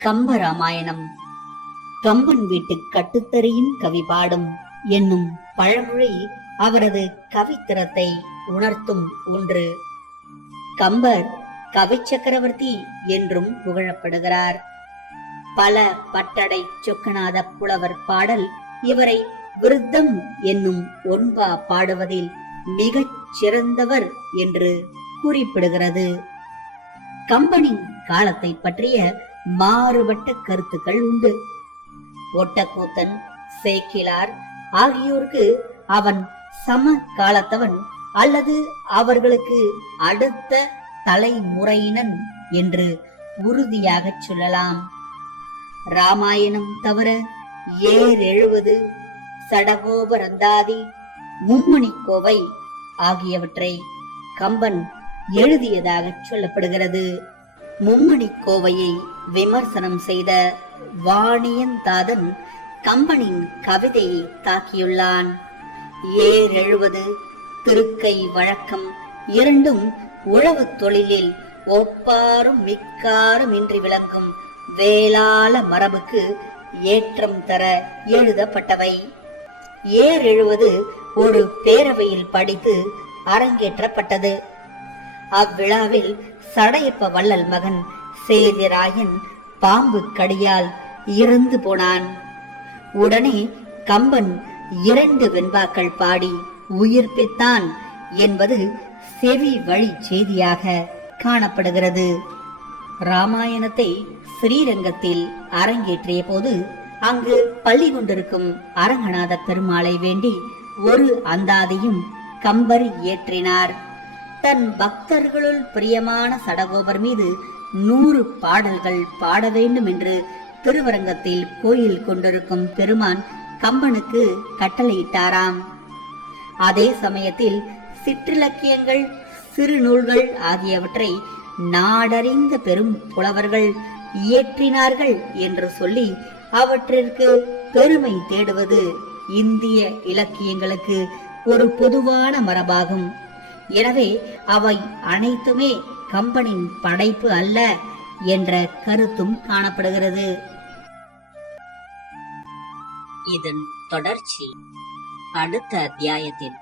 கம்பராமாயணம். கம்பன் வீட்டு கட்டுத்தறியின் கவி பாடும் என்னும் பழமொழி அவரது கவித்திறத்தை உணர்த்தும் ஒன்று. கம்பர் கவி சக்கரவர்த்தி என்றும் புகழப்படுகிறார். பல பட்டடை சொக்கநாத புலவர் பாடல் இவரை விருத்தம் என்னும் ஒன்பா பாடுவதில் மிகச் சிறந்தவர் என்று குறிப்பிடுகிறது. கம்பனின் காலத்தை பற்றிய மாறுபட்ட கருத்துக்கள் உண்டு. ஒட்டக்கூத்தன், சேக்கிலார் ஆகியோருக்கு அவன் சம காலத்தவன் அல்லது அவர்களுக்கு அடுத்த தலைமுறையினன் என்று உறுதியாக சொல்லலாம். ராமாயணம் தவிர 70 சடகோபரந்தாதி, மும்மணிக்கோவை ஆகியவற்றை கம்பன் எழுதியதாக சொல்லப்படுகிறது. மும்மணிக்கோவையை விமர்சனம் செய்த வாணியந்தாதன் கம்பனின் கவிதையை தாக்கியுள்ளான். 70 திருக்கை வழக்கம் இரண்டும் உழவு தொழிலில் ஒப்பாரும் மிக்காரும் இன்றி விளங்கும் வேளாள மரபுக்கு ஏற்றம் தர எழுதப்பட்டவை. 70 ஒரு பேரவையில் படித்து அரங்கேற்றப்பட்டது. அவ்விழாவில் சடையப்ப வள்ளல் மகன் சேதிராயன் பாம்பு கடியால் இறந்து போனான். உடனே கம்பன் 2 வெண்பாக்கள் பாடி உயிர்ப்பித்தான் என்பது செவி வழி செய்தியாக காணப்படுகிறது. ராமாயணத்தை ஸ்ரீரங்கத்தில் அரங்கேற்றிய போது அங்கு பள்ளி கொண்டிருக்கும் அரங்கநாத பெருமாளை வேண்டி ஒரு அந்தாதியும் கம்பர் இயற்றினார். தன் பக்தர்களுள் பிரியமான சடகோபர் மீது 100 பாடல்கள் பாட வேண்டும் என்று திருவரங்கத்தில் கோயில் கொண்டிருக்கும் பெருமான் கம்பனுக்கு கட்டளையிட்டாராம். அதே சமயத்தில் சிற்றிலக்கியங்கள், சிறு நூல்கள் ஆகியவற்றை நாடறிந்த பெரும் புலவர்கள் இயற்றினார்கள் என்று சொல்லி அவற்றிற்கு பெருமை தேடுவது இந்திய இலக்கியங்களுக்கு ஒரு பொதுவான மரபாகும். எனவே அவை அனைத்துமே கம்பனின் படைப்பு அல்ல என்ற கருத்தும் காணப்படுகிறது. இதன் தொடர்ச்சி அடுத்த அத்தியாயத்தில்.